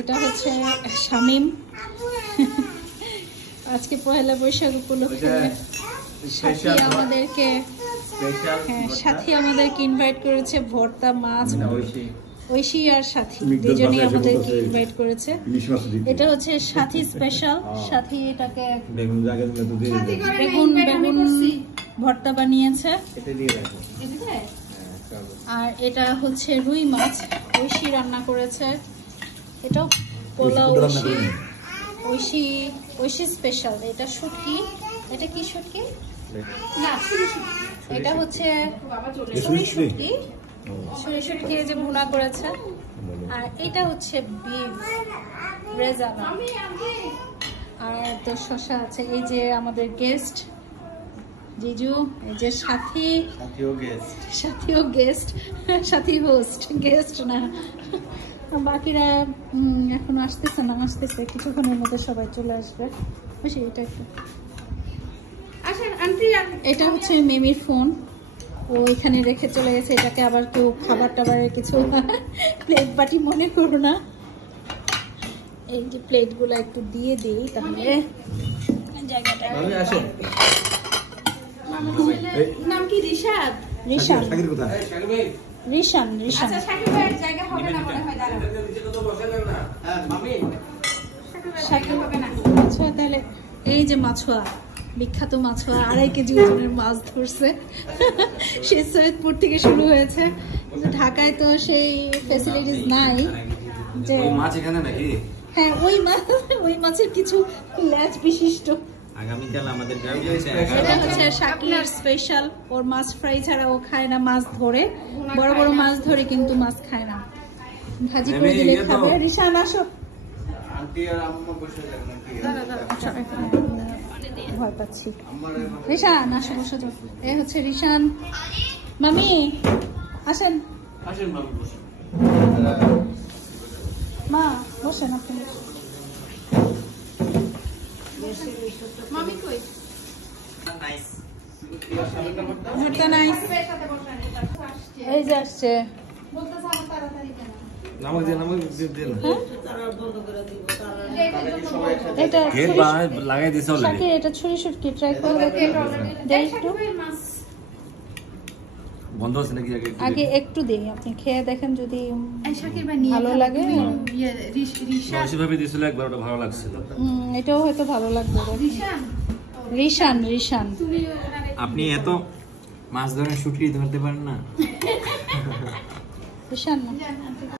এটা হচ্ছে শামিম, আজকে পয়লা বৈশাখ উপলক্ষে সাথী আমাদেরকে ইনভাইট করেছে। ভর্তা মাছ, ঐশী আর সাথী দুজনেই আমাদেরকে ইনভাইট করেছে। এটা হচ্ছে সাথী স্পেশাল। সাথী এটাকে বেগুন ভর্তা বানিয়েছে। আর এটা হচ্ছে রুই মাছ, ঐশী রান্না করেছে। এটাও পোলাও ঐশী স্পেশাল। এটা শুটকি। এটা কি শুটকি? না, এটা হচ্ছে শুটকি যে ভুনা করেছে। আর এটা হচ্ছে বিফ রেজালা। আর তো শসা আছে। এই যে আমাদের গেস্ট জিজু, এই যে সাথীও গেস্ট, সাথী হোস্ট, গেস্ট না। বাকিরা এখন আসতেছে কিছুক্ষণের মধ্যে সবাই চলে আসবে। বুঝি এটা একটু, এটা হচ্ছে মেমির ফোন, ও এখানে রেখে চলে গেছে। এটাকে আবার কেউ খাবার টাবারের কিছু প্লেট বাটি মনে করো না। এই যে প্লেটগুলো একটু দিয়ে দিই তাহলে জায়গাটা। নাম কি? রিশান। আচ্ছা, তাহলে এই যে মাছোয়া, বিখ্যাত মাছোয়া 2.5 কেজি ওজনের মাছ ধরছে। সে সৈয়দপুর থেকে শুরু হয়েছে। ঢাকায় তো সেই ফ্যাসিলিটিস নাই যে মাছ এখানে নাকি। হ্যাঁ, ওই মাছের কিছু ল্যাজ বিশিষ্ট। আগামীকাল আমাদের গ্রামে এটা হচ্ছে শাকির স্পেশাল। ওর মাছ ফ্রাই ছাড়া ও খায় না। মাছ ধরে, বড় বড় মাছ ধরে, কিন্তু মাছ খায় না। ভাজি করে দিলে খাবে। রিশান আসো। ভয় পাচ্ছি। রিশান আসো, বসে যাও। এ হচ্ছে রিশান। মামি আসেন। মা বসেন আপনি। এই যে আসছে। এটা ছুরি শুটকি ট্রাই করে আগে একটু দিই, আপনি খেয়ে দেখেন যদি ভালো লাগে। এটাও হয়তো ভালো লাগবে। রিশান আপনি এত মাছ ধরে শুটকি ধরতে পারেন না? রিশান